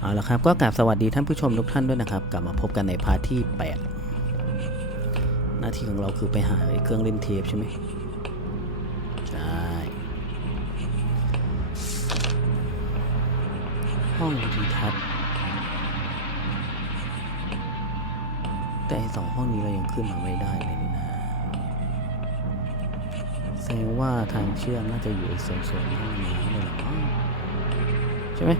เอาละครับก็กราบสวัสดีท่านผู้ชมทุกท่านด้วยนะครับ กลับมาพบกันในพาร์ทที่ 8 หน้าที่ของเราคือไปหาเครื่องเล่นเทปใช่ไหมใช่ห้องทีทัศน์แต่สองห้องนี้เรายังขึ้นมาไม่ได้เลยนะแสดงว่าทางเชื่อมน่าจะอยู่ไอ้โซนๆห้องนี้เลยหรอใช่ไหม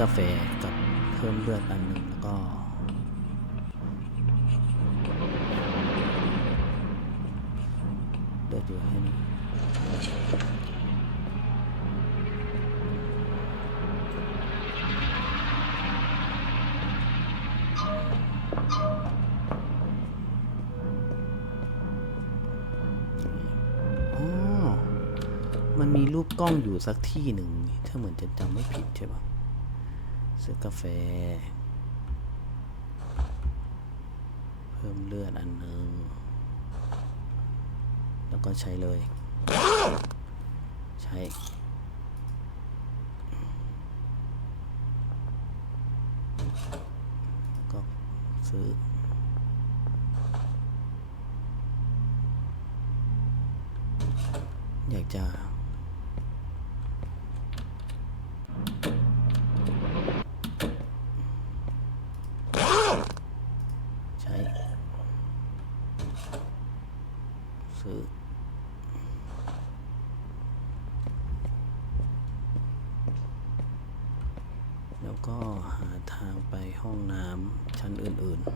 กาแฟกับเพิ่มเลือดอันหนึ่งแล้วก็เลือดอยู่แค่นี้อ๋อมันมีรูปกล้องอยู่สักที่หนึ่งนี่ถ้าเหมือนจะจำไม่ผิดใช่ปะ ซื้อกาแฟ เพิ่มเลือดอันหนึ่งแล้วก็ใช้เลย ใช้ก็ซื้ออยากจะ ใช้ ซื้อ แล้วก็หาทางไปห้องน้ำชั้นอื่น ๆ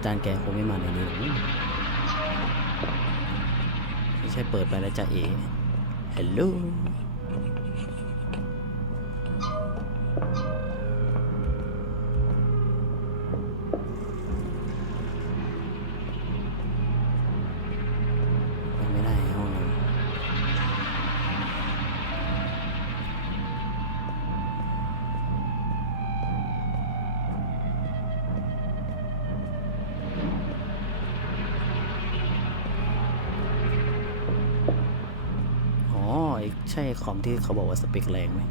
อาจารย์แกคงไม่มาในนี้หรอกไม่ใช่เปิดไปแล้วจะเอ๋ฮัลโหล คอมที่เขาบอกว่าสเปคแรงไหม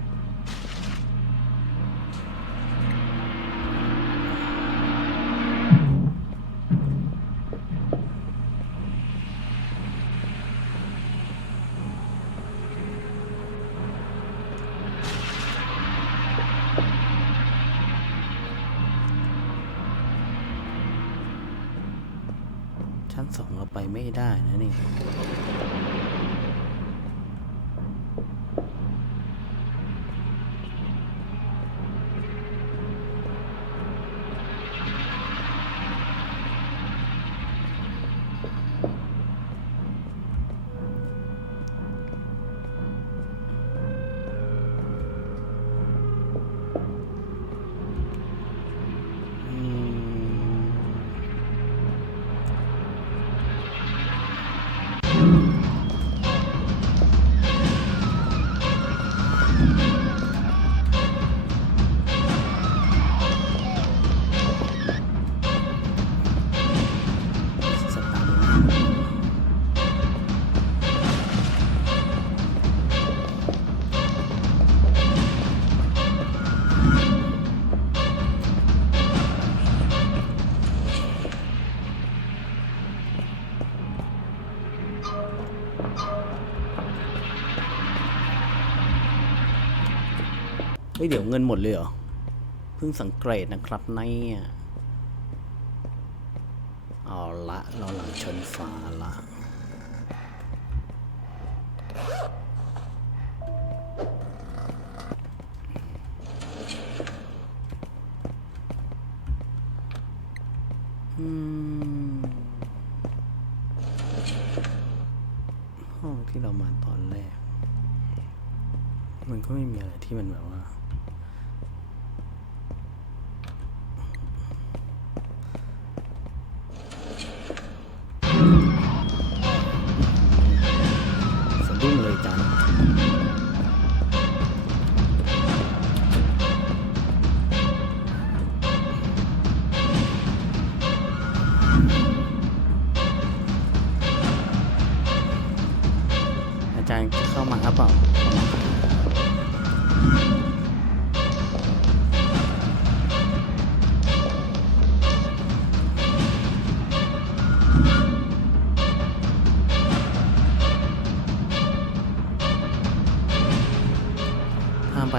ชั้นสองเราไปไม่ได้นะนี่ เฮ้ยเดี๋ยวเงินหมดเลยเหรอ เพิ่งสังเกตนะครับเนี่ยเอาละเราหลังชนฝาละอืมห้องที่เรามาตอนแรก มันก็ไม่มีอะไรที่มันแบบว่า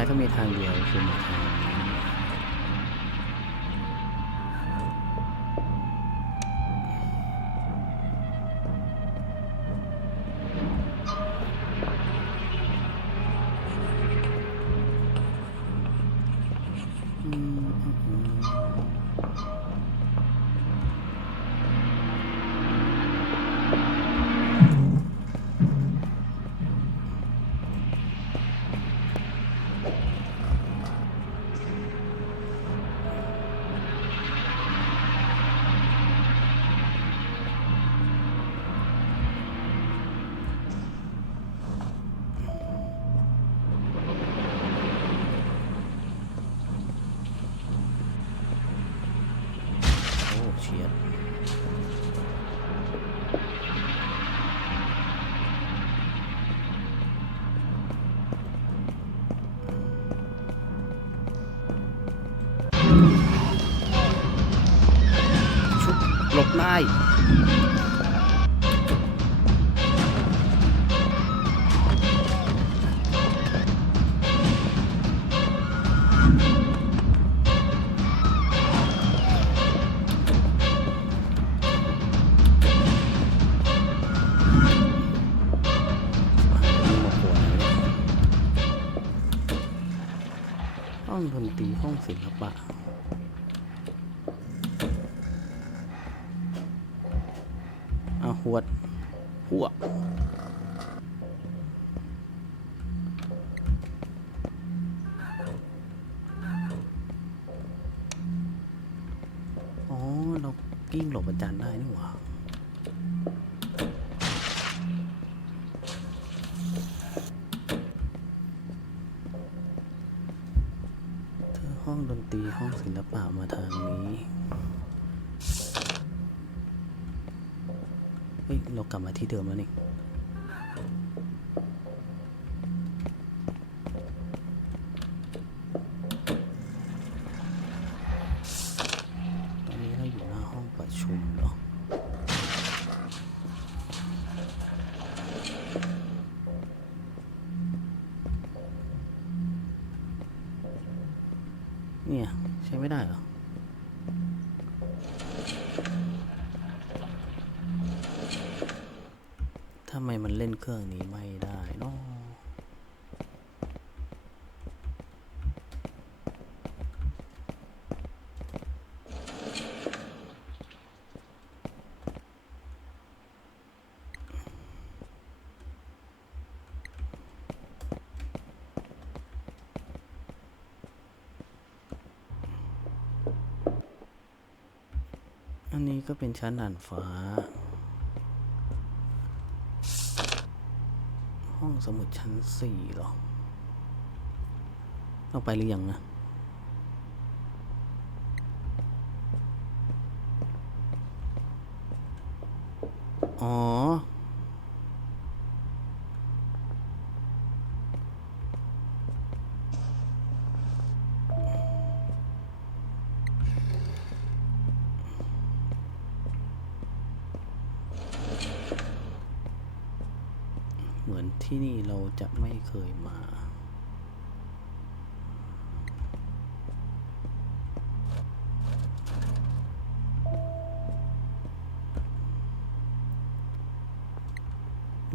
างไปก็มีทางเดียวคือมาทาง องดนตรีห้องศิลปะ เอาหวดหัว เรากลับมาที่เดิมแล้วนี่ตอนนี้เราอยู่หน้าห้องประชุมเหรอเนี่ย ใช้ไม่ได้เหรอ เครื่องนี้ไม่ได้เนาะอันนี้ก็เป็นชั้นด่านฟ้า องสมุดชั้นสี่หรอ เราไปหรือยังนะอ๋อ เคยมา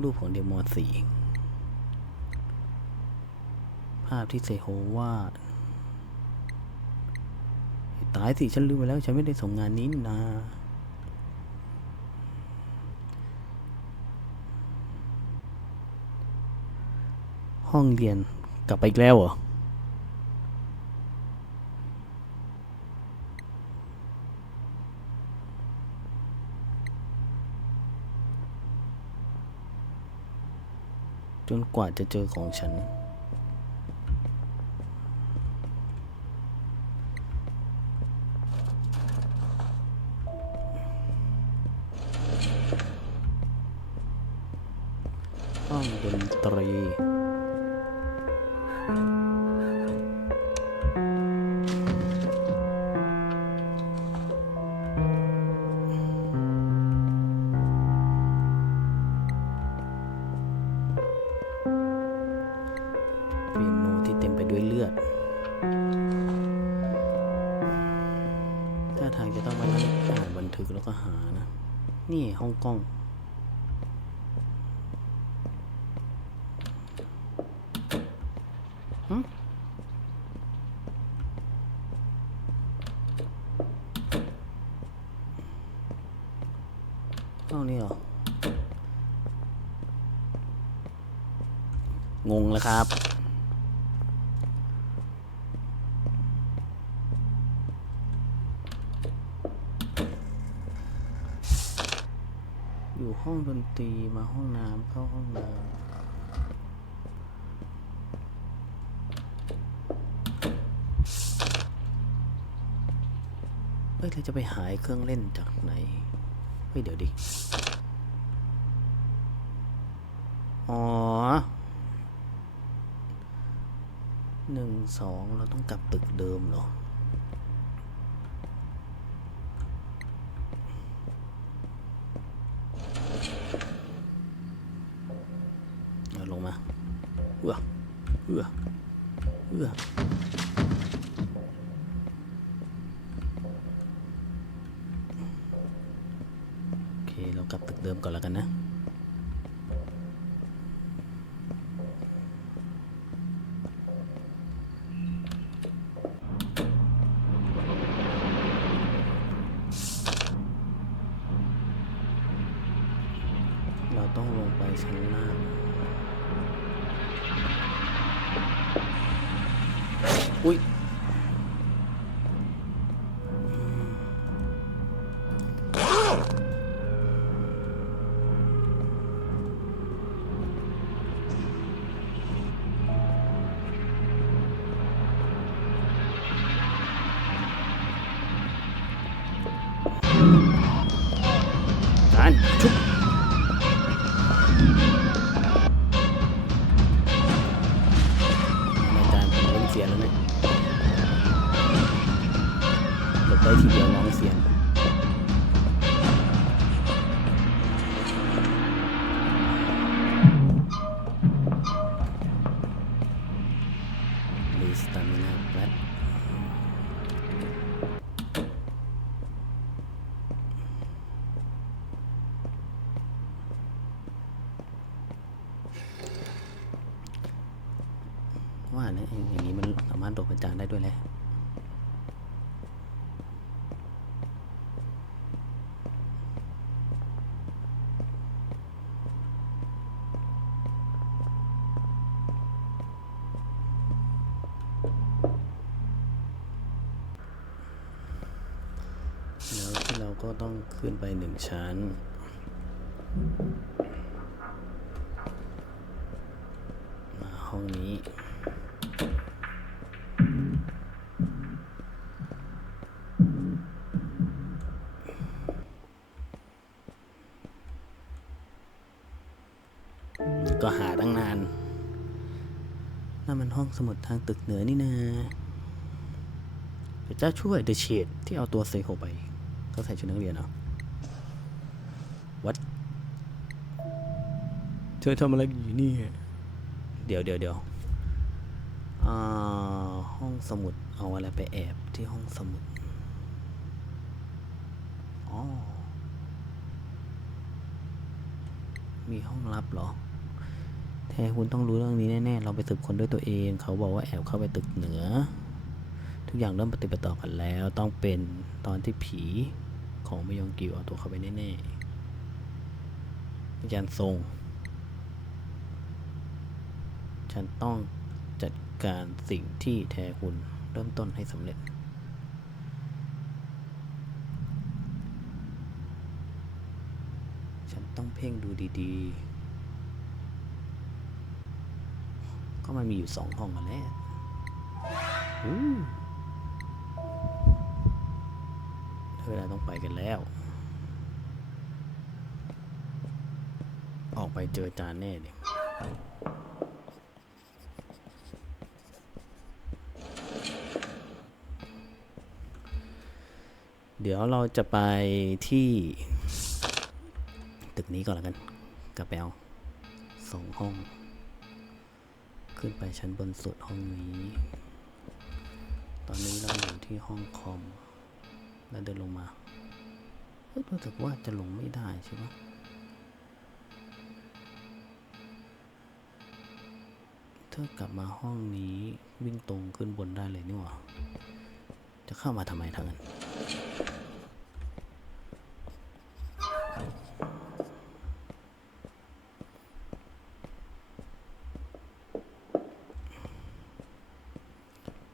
รูปของเดโมอนสีภาพที่เซโฮวาดตายสิ ฉันลืมไปแล้ว ฉันไม่ได้ส่งงานนี้นี่นา ห้องเรียนกลับไปอีกแล้วเหรอ จนกว่าจะเจอของฉัน ห้องดนตรี ครับ อยู่ห้องดนตรีมาห้องน้ำเข้าห้องน้ำเฮ้ยเราจะไปหาไอ้เครื่องเล่นจากไหน เฮ้ย เดี๋ยวดิ อ๋อ หนึ่ง สองเราต้องกลับตึกเดิมเหรอเอาลงมาเอื้อเอื้อเอื้อโอเค เรากลับตึกเดิมก่อนแล้วกันนะ กา ก็ต้องขึ้นไปหนึ่งชั้น มาห้องนี้ก็หาตั้งนาน นั่นมันห้องสมุดทางตึกเหนือนี่นาพระเจ้าช่วยเดอะเชดที่เอาตัวเซโฮไป เขาใส่ชุดนักเรียนเหรอวัดเธอทำอะไรอยู่นี่ เดี๋ยวเดี๋ยวเดี๋ยวอ่าห้องสมุดเอาอะไรไปแอบที่ห้องสมุด อ๋อ มีห้องลับเหรอ แท้คุณต้องรู้เรื่องนี้แน่ๆ เราไปสืบคนด้วยตัวเอง เขาบอกว่าแอบเข้าไปตึกเหนือ ทุกอย่างเริ่มปฏิบัติต่อกันแล้ว ต้องเป็นตอนที่ผี ของมยองกิวเอาตัวเข้าไปแน่ๆอาจารย์ทรง ฉันต้องจัดการสิ่งที่แทคุณเริ่มต้นให้สำเร็จ ฉันต้องเพ่งดูดีๆ ก็มันมีอยู่สองห้องมาแล้วอู้ได้ เวลาต้องไปกันแล้ว ออกไปเจอจานแน่เนี่ยเดี๋ยวเราจะไปที่ตึกนี้ก่อนล้วกันกระเปลสองห้อง ขึ้นไปชั้นบนสุดห้องนี้ ตอนนี้เราอยู่ที่ห้องคอม แล้วเดินลงมาเฮ้ยรู้สึกว่าจะลงไม่ได้ใช่ไหมถ้ากลับมาห้องนี้วิ่งตรงขึ้นบนได้เลยนี่หว่าจะเข้ามาทำไมทางนั้น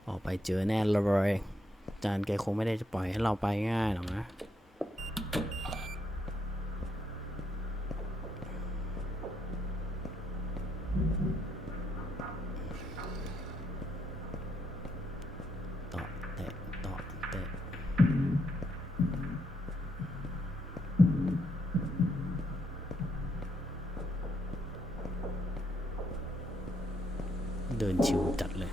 ออกไปเจอแน่เลย จารย์แกคงไม่ได้จะปล่อยให้เราไปง่ายหรอกนะ ต่อเตะต่อเตะเดินชิวจัดเลย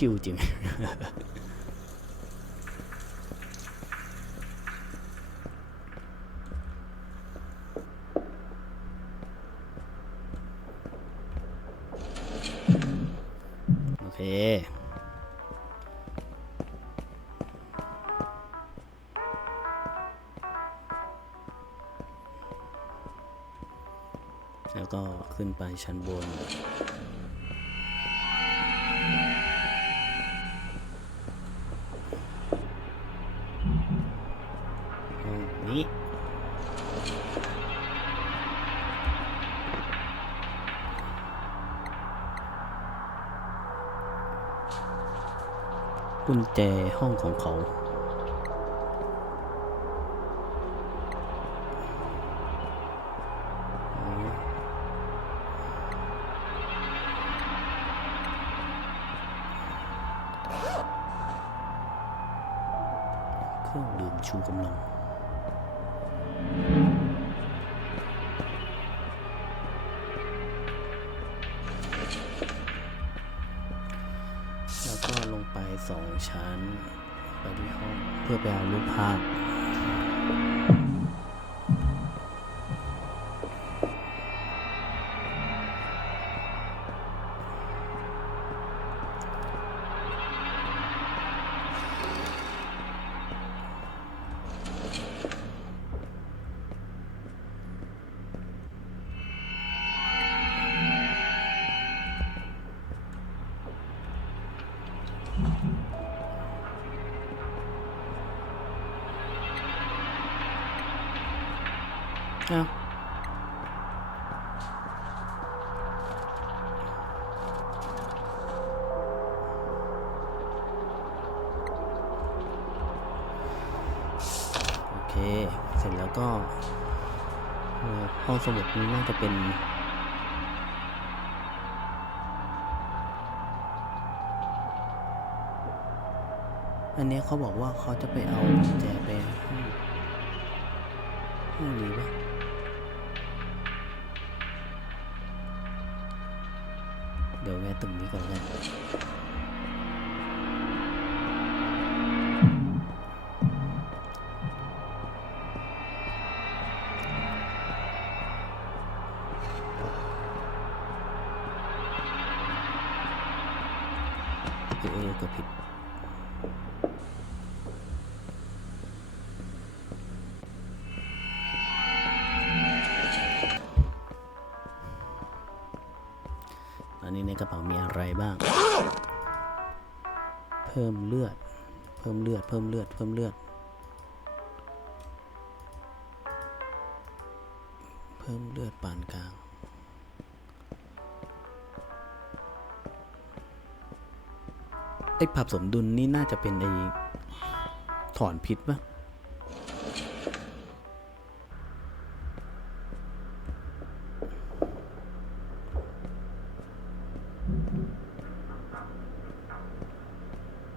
ชิวจริง โอเคแล้วก็ขึ้นไปชั้นบน กุญแจห้องของเขา สมุดนี้น่าจะเป็นอันนี้เขาบอกว่าเขาจะไปเอาแจไปห้องห้องนี้ปะเดี๋ยวแวะตึกนี้ก่อนกัน พิ่มเลือดเพิ่มเลือด เพิ่มเลือด เพิ่มเลือดปานกลาง ไอ้ปรับสมดุลนี่น่าจะเป็นไอ้ถอนพิษปะ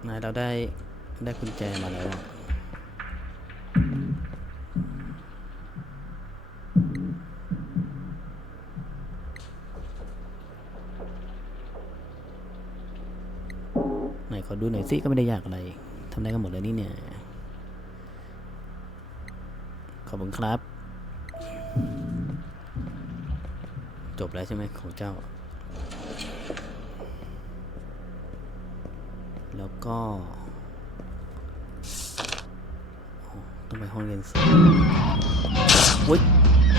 นายเราได้ ได้กุญแจมาแล้วไหนขอดูหน่อยสิก็ไม่ได้ยากอะไรทำได้กันหมดเลยนี่เนี่ย ขอบคุณครับ จบแล้วใช่ไหมของเจ้า แล้วก็โอ้ ต้องไปห้องเรียนสอุ้ย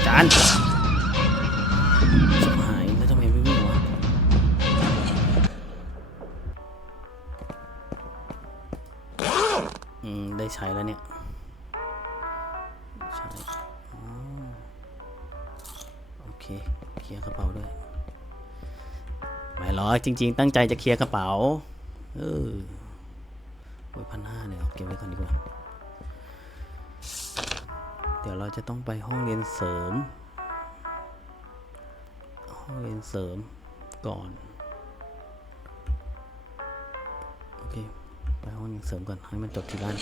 จานชิบหายแล้วทำไมไม่วิ่งวะอืม ได้ใช้แล้วเนี่ย ใช่อ๋อโอเค เคลียร์กระเป๋าด้วย ไม่หรอกจริง ๆ ตั้งใจจะเคลียร์กระเป๋า เออ จะต้องไปห้องเรียนเสริม ห้องเรียนเสริมก่อน โอเค ไปห้องเรียนเสริมก่อนให้มันจบที่บ้าน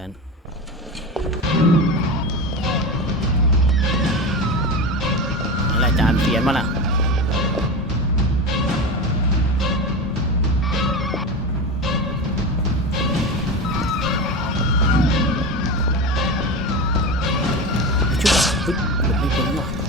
กันนั่แหละจานเสียนมาละชุบหลบไม่พ้นหรอก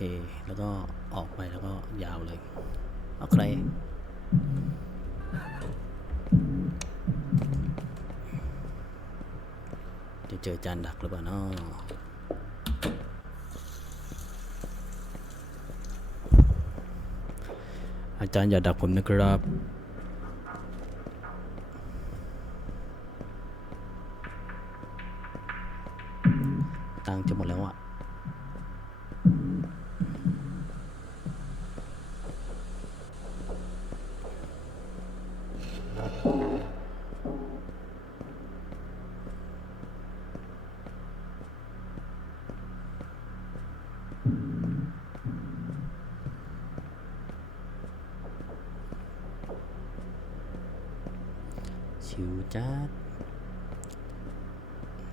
เค แล้วก็ออกไปแล้วก็ยาวเลยโอเคจะเจอจานดักหรือเปล่าเนาะอาจารย์อย่าดักผมนะครับ ตังค์จะหมดแล้วอะ ชิวจัด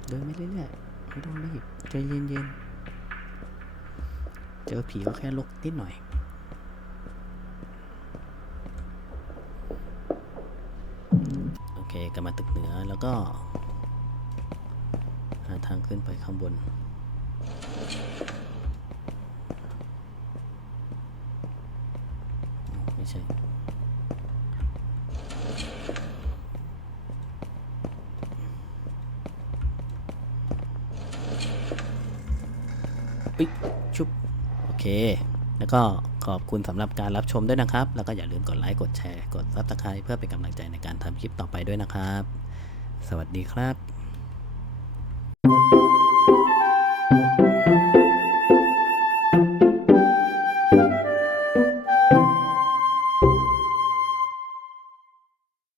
เดินไปเรื่อยๆไม่ต้องรีบใจเย็นๆ เจอผีก็แค่ลก นิดหน่อย โอเคกลับมาตึกเหนือแล้วก็ หาทางขึ้นไปข้างบน ก็ขอบคุณสำหรับการรับชมด้วยนะครับ แล้วก็อย่าลืมกดไลค์กดแชร์ กด Subscribe เพื่อเป็นกำลังใจในการทำคลิปต่อไปด้วยนะครับ สวัสดีครับ